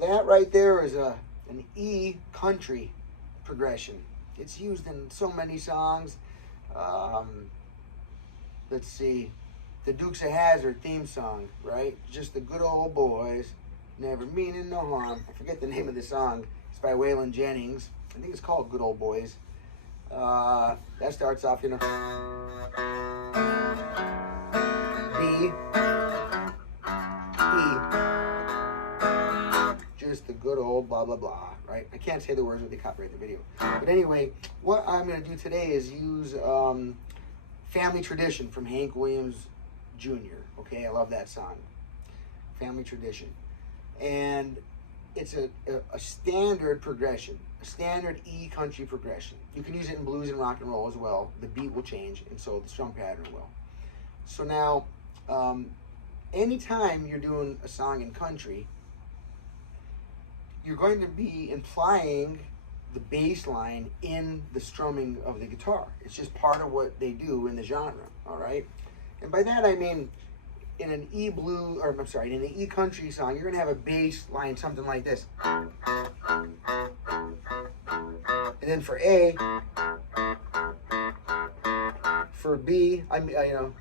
that right there is an E country progression. It's used in so many songs. Let's see, the Dukes of Hazzard theme song, right? Just the good old boys, never meaning no harm. I forget the name of the song. It's by Waylon Jennings. I think it's called Good Old Boys. That starts off, you know, B, E, just the good old blah, blah, blah, right? I can't say the words or they copyright the video. But anyway, what I'm going to do today is use Family Tradition from Hank Williams Jr. Okay, I love that song. Family Tradition. And it's a standard progression, a standard E country progression. You can use it in blues and rock and roll as well. The beat will change, and so the strum pattern will. So now, anytime you're doing a song in country, you're going to be implying the bass line in the strumming of the guitar. It's just part of what they do in the genre, all right? And by that I mean, in an E blue, or I'm sorry, in an E country song, you're gonna have a bass line something like this. And then for A, for B, you know,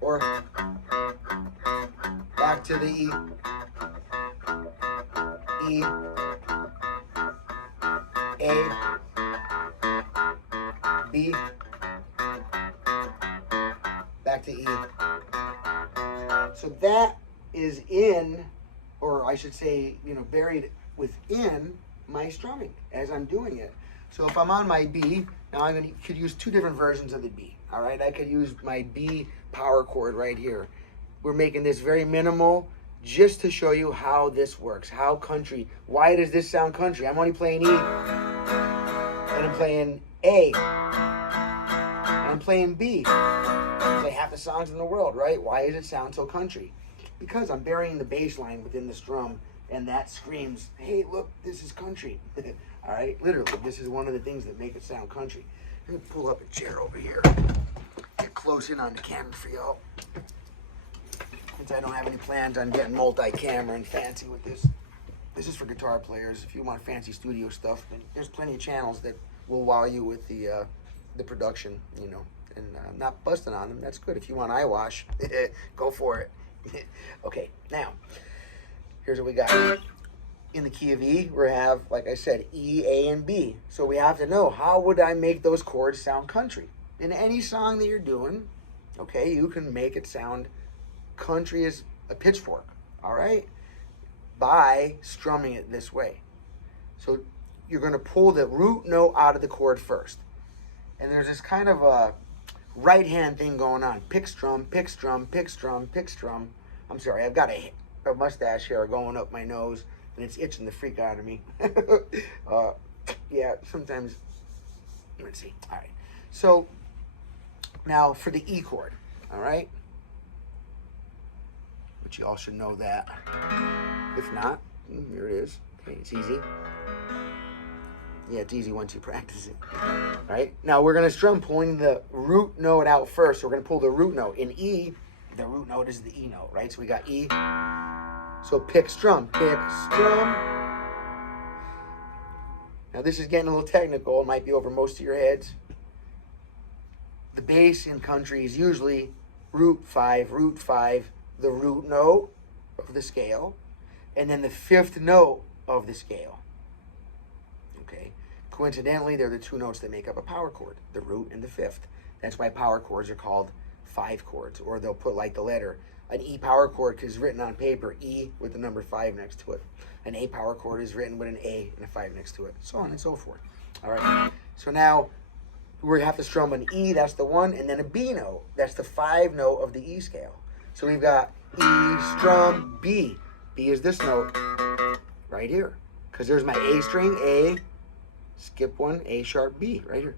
or back to the E, E, A, B, back to E. So that is in, or I should say, you know, buried within my strumming as I'm doing it. So if I'm on my B, now could use two different versions of the B. All right, I could use my B power chord right here. We're making this very minimal just to show you how this works, how country, why does this sound country? I'm only playing E, and I'm playing A, and I'm playing B. I play half the songs in the world, right? Why does it sound so country? Because I'm burying the bass line within the strum, and that screams, hey, look, this is country. All right, literally, this is one of the things that make it sound country. I'm gonna pull up a chair over here, get close in on the camera for y'all. Since I don't have any plans on getting multi-camera and fancy with this. This is for guitar players. If you want fancy studio stuff, then there's plenty of channels that will wow you with the production, you know, and not busting on them. That's good. If you want eyewash, go for it. Okay, now, here's what we got. In the key of E, we have, like I said, E, A, and B. So we have to know, how would I make those chords sound country? In any song that you're doing, okay, you can make it sound country as a pitchfork, all right? By strumming it this way. So you're going to pull the root note out of the chord first. And there's this kind of a right hand thing going on. Pick strum, pick strum, pick strum, pick strum. I'm sorry, I've got a mustache hair going up my nose, and it's itching the freak out of me. Yeah, sometimes, let's see. All right. So now for the E chord, all right? But you all should know that. If not, here it is. Okay, it's easy. Yeah, it's easy once you practice it. All right? Now we're going to strum pulling the root note out first. So we're going to pull the root note. In E, the root note is the E note, right? So we got E. So pick strum. Pick strum. Now this is getting a little technical. It might be over most of your heads. The bass in country is usually root 5, the root note of the scale, and then the fifth note of the scale. Okay. Coincidentally, they're the two notes that make up a power chord, the root and the fifth. That's why power chords are called 5 chords, or they'll put like the letter. An E power chord is written on paper, E with the number 5 next to it. An A power chord is written with an A and a 5 next to it, so on and so forth. All right. So now we have to strum an E, that's the 1, and then a B note. That's the 5 note of the E scale. So we've got E, strum, B. B is this note right here. Because there's my A string, A, skip 1, A sharp, B, right here.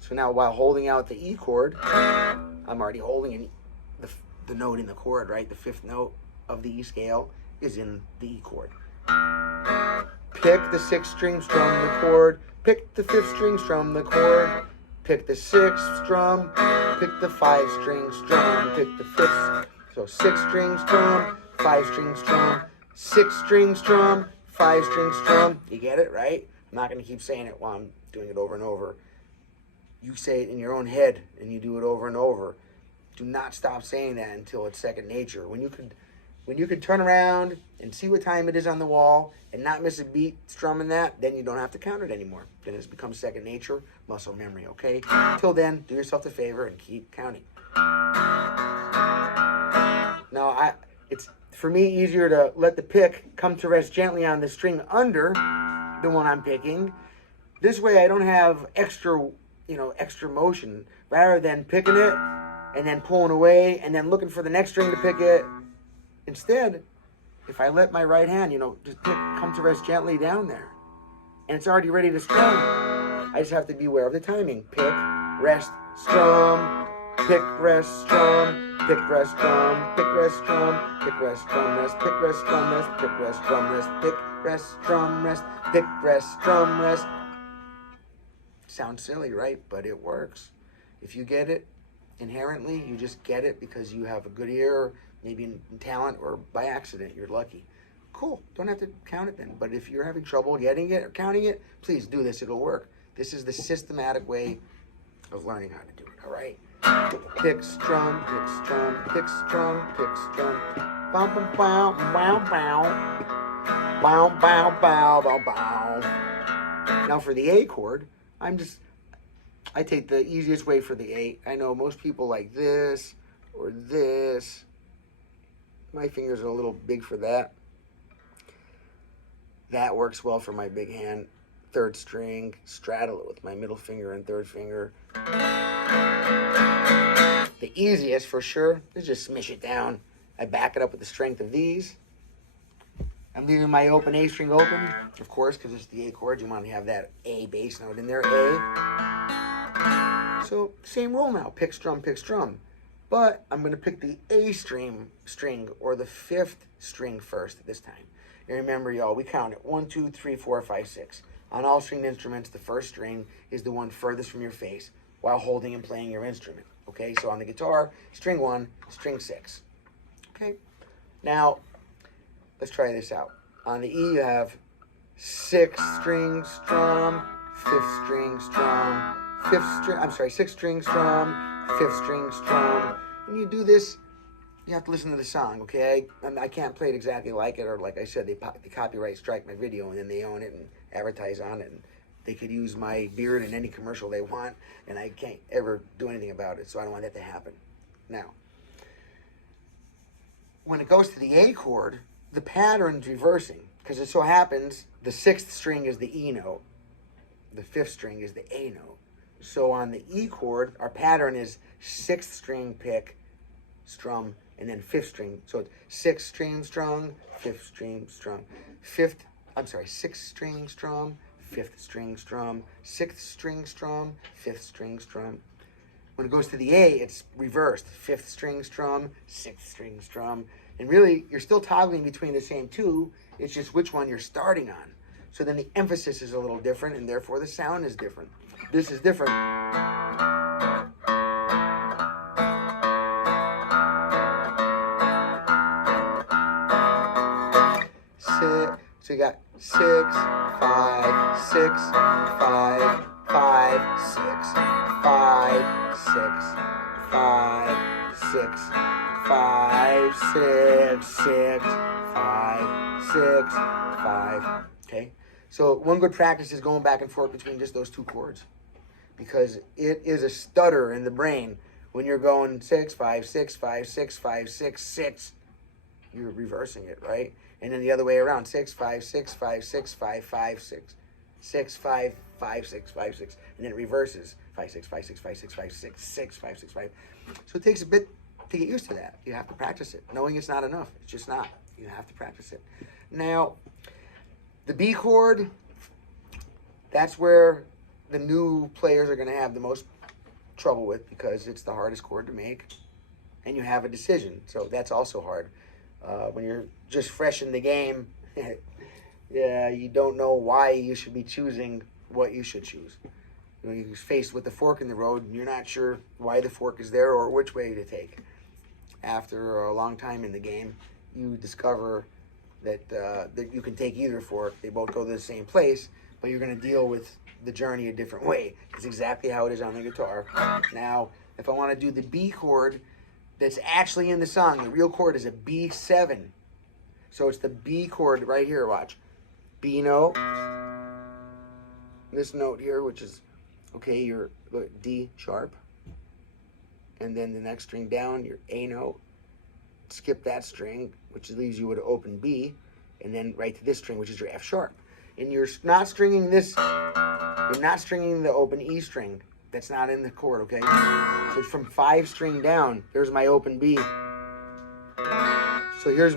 So now while holding out the E chord, I'm already holding the note in the chord, right? The 5th note of the E scale is in the E chord. Pick the 6th string, strum the chord. Pick the 5th string, strum the chord. Pick the 6th strum. Pick the 5th string, strum. Pick the 5th. So 6th string, strum. 5-string strum, 6-string strum, 5-string strum. You get it, right? I'm not going to keep saying it while I'm doing it over and over. You say it in your own head and you do it over and over. Do not stop saying that until it's second nature. When you can turn around and see what time it is on the wall and not miss a beat strumming that, then you don't have to count it anymore. Then it's become second nature, muscle memory, okay? Till then, do yourself a favor and keep counting. Now, it's for me easier to let the pick come to rest gently on the string under the one I'm picking. This way I don't have extra motion, rather than picking it and then pulling away and then looking for the next string to pick it. Instead, if I let my right hand, just come to rest gently down there, and it's already ready to strum, I just have to be aware of the timing. Pick, rest, strum, pick, rest, strum, pick, rest, strum, pick, rest, strum, pick, rest, strum, rest, pick, rest, strum, rest, pick, rest, strum, rest, pick, rest, strum, rest, pick, rest, strum, rest. Sounds silly, right? But it works. If you get it inherently, you just get it because you have a good ear, maybe in talent, or by accident, you're lucky. Cool, don't have to count it then. But if you're having trouble getting it or counting it, please do this, it'll work. This is the systematic way of learning how to do it, all right? Pick, strum, pick, strum, pick, strum, pick, strum. Bow, bow, bow, bow, bow. Bow, bow, bow, bow, bow. Now for the A chord, I take the easiest way for the 8. I know most people like this or this. My fingers are a little big for that. That works well for my big hand. 3rd string, straddle it with my middle finger and 3rd finger. The easiest for sure is just smish it down. I back it up with the strength of these. I'm leaving my open A string open, of course, because it's the A chord. You want to have that A bass note in there, A. So, same rule now, pick, strum, but I'm going to pick the A string or the 5th string first this time. And remember, y'all, we count it 1, 2, 3, 4, 5, 6. On all stringed instruments, the first string is the one furthest from your face while holding and playing your instrument. Okay, so on the guitar, string 1, string 6. Okay, now let's try this out. On the E, you have 6th string strum, 5th string strum, 6th string strum, 5th string strum. When you do this, you have to listen to the song, okay? I can't play it exactly like it, or like I said, they copyright strike my video, and then they own it and advertise on it, and they could use my beard in any commercial they want, and I can't ever do anything about it, so I don't want that to happen. Now, when it goes to the A chord, the pattern's reversing, because it so happens the 6th string is the E note, the 5th string is the A note. So on the E chord, our pattern is 6th string pick, strum, and then 5th string. So it's 6th string strum, 5th string strum, 6th string strum, 5th string strum, 6th string strum, 5th string strum. When it goes to the A, it's reversed. 5th string strum, 6th string strum. And really, you're still toggling between the same two. It's just which one you're starting on. So then the emphasis is a little different, and therefore the sound is different. This is different. So you got 6, 5, 6, 5, 5, 6, 5, 6, 5, 6, 5, 6, 6, 5, 6, 5. Okay? So one good practice is going back and forth between just those two chords, because it is a stutter in the brain when you're going 6, 5, 6, 5, 6, 5, 6, 6. You're reversing it, right? And then the other way around, 6, 5, 6, 5, 6, 5, 5, 6, 6, 5, 5, 6, 5, 6, and then it reverses 5, 6, 5, 6, 5, 6, 5, 6, 6, 5, 6, 5. So it takes a bit to get used to that. You have to practice it. Knowing it's not enough. It's just not. You have to practice it. Now, the B chord, that's where the new players are going to have the most trouble with, because it's the hardest chord to make, and you have a decision. So that's also hard. When you're just fresh in the game, yeah, you don't know why you should be choosing what you should choose. When you're faced with the fork in the road, and you're not sure why the fork is there or which way to take. After a long time in the game, you discover that, that you can take either fork. They both go to the same place, but you're going to deal with the journey a different way. It's exactly how it is on the guitar. Now, if I want to do the B chord that's actually in the song, the real chord is a B7. So it's the B chord right here, watch. B note. This note here, which is, okay, your D sharp. And then the next string down, your A note. Skip that string, which leaves you with an open B, and then right to this string, which is your F sharp. And you're not stringing this, you're not stringing the open E string. That's not in the chord, okay? So from 5 string down, here's my open B. So here's,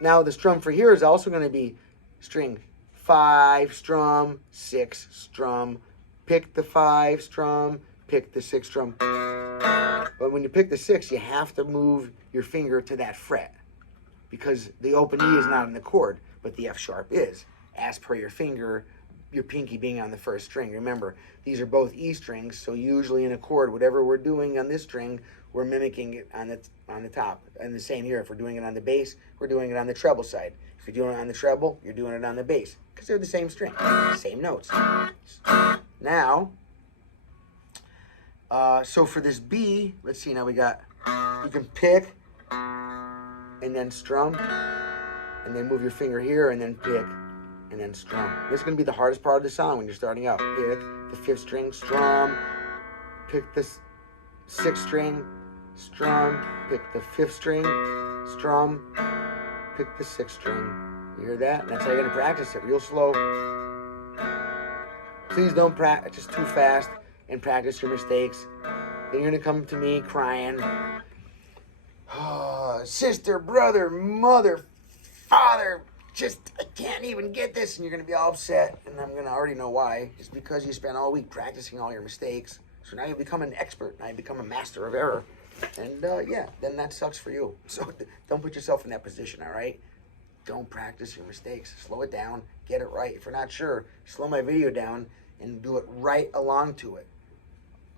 now the strum for here is also going to be string 5, strum, 6, strum. Pick the 5, strum, pick the 6 strum. But when you pick the 6, you have to move your finger to that fret because the open E is not in the chord, but the F sharp is, as per your finger, your pinky being on the first string. Remember, these are both E strings, so usually in a chord, whatever we're doing on this string, we're mimicking it on the top. And the same here, if we're doing it on the bass, we're doing it on the treble side. If you're doing it on the treble, you're doing it on the bass because they're the same string, same notes. Now, so for this B, let's see, now we got, you can pick and then strum and then move your finger here and then pick and then strum. This is going to be the hardest part of the song when you're starting out. Pick the 5th string, strum, pick the 6th string, strum, pick the 5th string, strum, pick the 6th string. You hear that? And that's how you're going to practice it, real slow. Please don't practice too fast and practice your mistakes. Then you're going to come to me crying, oh, sister, brother, mother, father, just, I can't even get this. And you're going to be all upset. And I'm going to already know why. It's because you spent all week practicing all your mistakes. So now you become an expert. Now you become a master of error. And yeah, then that sucks for you. So don't put yourself in that position, all right? Don't practice your mistakes. Slow it down. Get it right. If you're not sure, slow my video down and do it right along to it.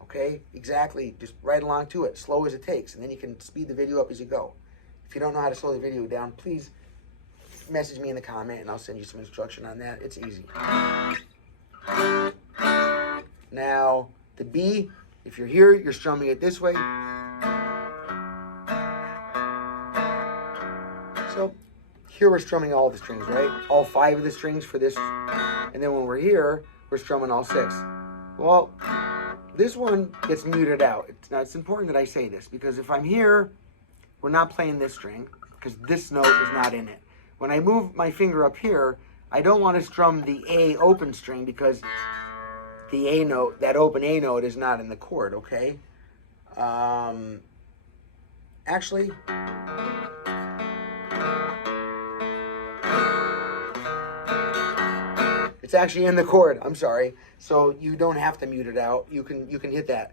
Okay? Exactly. Just right along to it. Slow as it takes. And then you can speed the video up as you go. If you don't know how to slow the video down, please message me in the comment and I'll send you some instruction on that. It's easy. Now, the B, if you're here, you're strumming it this way. So, here we're strumming all the strings, right? All 5 of the strings for this. And then when we're here, we're strumming all 6. Well, this one gets muted out. Now, it's important that I say this because if I'm here, we're not playing this string because this note is not in it. When I move my finger up here, I don't want to strum the A open string because the A note, that open A note is not in the chord, okay? Actually, it's actually in the chord, I'm sorry. So you don't have to mute it out. You can hit that.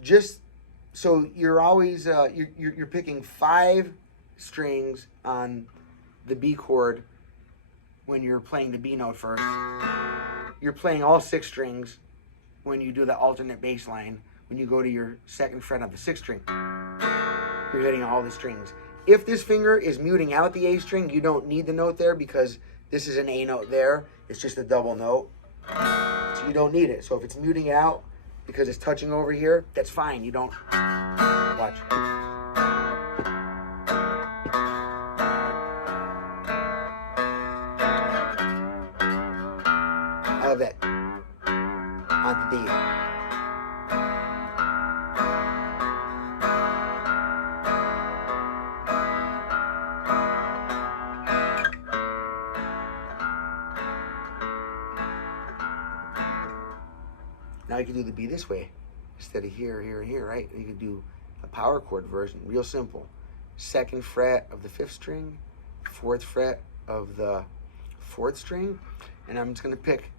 Just so you're always, you're picking 5 strings on the B chord when you're playing the B note first. You're playing all 6 strings when you do the alternate bass line. When you go to your 2nd fret of the 6th string, you're hitting all the strings. If this finger is muting out the A string, you don't need the note there because this is an A note there. It's just a double note. So you don't need it. So if it's muting out because it's touching over here, that's fine. You don't. Watch. I love that. On the D. Now you can do the B this way instead of here, here, and here, right? You can do a power chord version, real simple. 2nd fret of the 5th string, 4th fret of the 4th string, and I'm just gonna pick.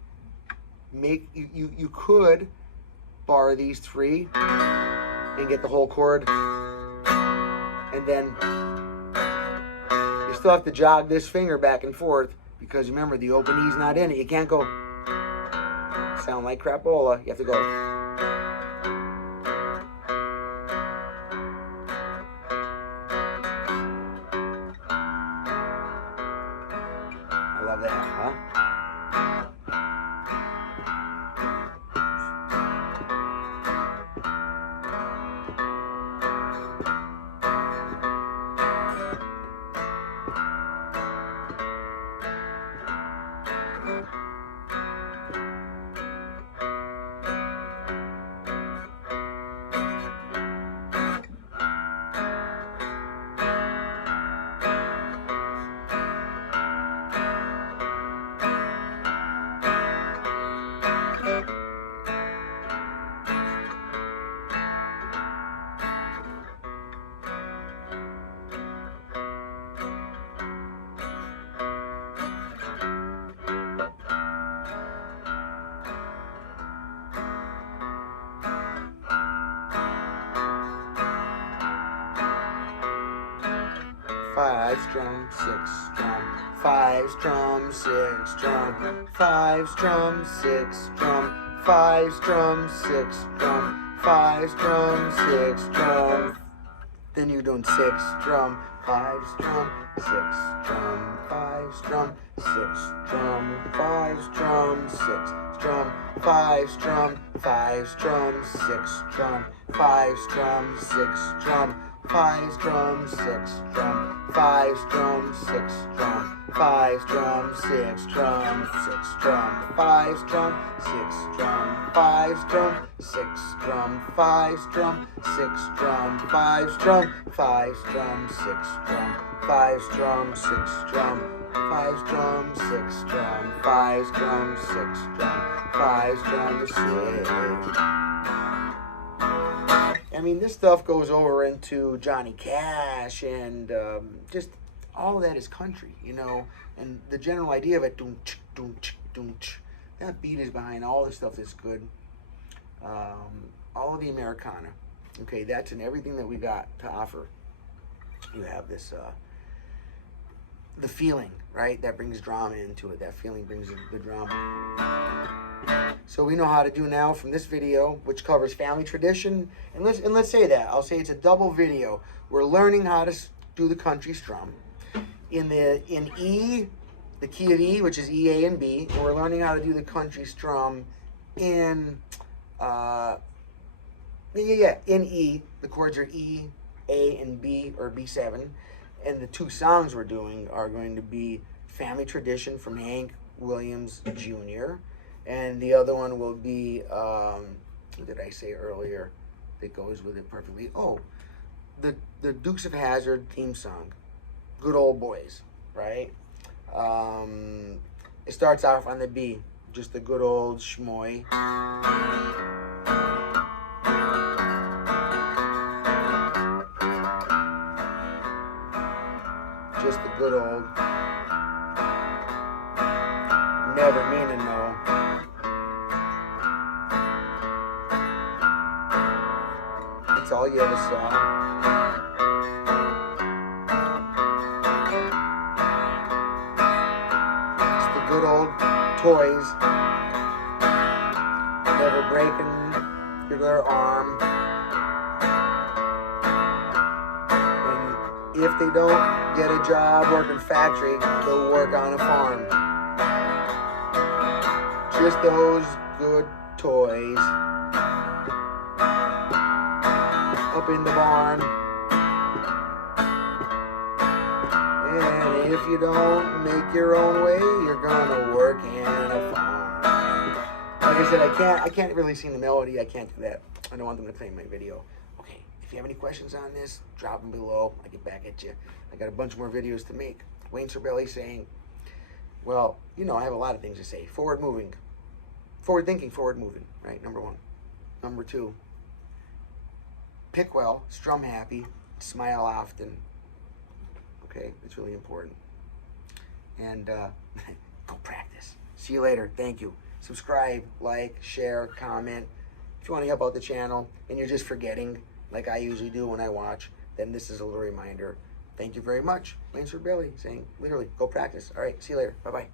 You could bar these 3 and get the whole chord, and then you still have to jog this finger back and forth because remember the open E's not in it. You can't go sound like crapola. You have to go. all that, huh? 5 strum, 6 strum, 5 strum, 6 strum, 5 strum, 6 drum, 5 strum, 6 drum, 5 strum, 6 drum. Then you're doing 6 strum, 5 strum, 6 strum, 5 strum, 6 strum, 5 strum, 6 strum, 5 strum, 5 strum, 6 strum, 5 strum, 6 strum, 5 strum, 6 strum, 5 strum, 6 strum, 5 strum, 6 strum, 6 strum, 5 strum, 6 strum, 5 strum, 6 strum, 5 strum, 6 strum, 5 strum, 5 strum, 6 strum, 5 strum, 6 strum, 5 strum, 6 strum, 5 strum, 6 strum, 5 strum, 6. I mean, this stuff goes over into Johnny Cash and just all of that is country, you know. And the general idea of it, doom ch, doom ch, doom ch, that beat is behind all the stuff that's good. All of the Americana. Okay, that's in everything that we got to offer. You have this, the feeling, right? That brings drama into it. That feeling brings the drama. So we know how to do now from this video, which covers family tradition. And let's say that. I'll say it's a double video. We're learning how to do the country strum. In E, the key of E, which is E, A, and B. And we're learning how to do the country strum in, in E. The chords are E, A, and B, or B7. And the two songs we're doing are going to be Family Tradition from Hank Williams Jr. And the other one will be, what did I say earlier that goes with it perfectly? Oh, the Dukes of Hazzard theme song, Good Old Boys, right? It starts off on the B, just the good old schmoy. Just the good old, never meaning no. That's all you ever saw. It's the good old toys, never breaking your arm. And if they don't get a job working factory, they'll work on a farm. Just those good toys up in the barn. And if you don't make your own way, you're gonna work in a farm. Like I said, I can't really sing the melody. I can't do that. I don't want them to play my video. Okay, if you have any questions on this, drop them below. I'll get back at you. I got a bunch more videos to make. Wayne Sorbelli saying, well, you know, I have a lot of things to say. Forward moving. Forward thinking, forward moving, right? Number one. Number two, pick well, strum happy, smile often. Okay, it's really important. And go practice. See you later. Thank you. Subscribe, like, share, comment. If you want to help out the channel and you're just forgetting, like I usually do when I watch, then this is a little reminder. Thank you very much. Wayne Sorbelli saying, literally, go practice. All right, see you later. Bye-bye.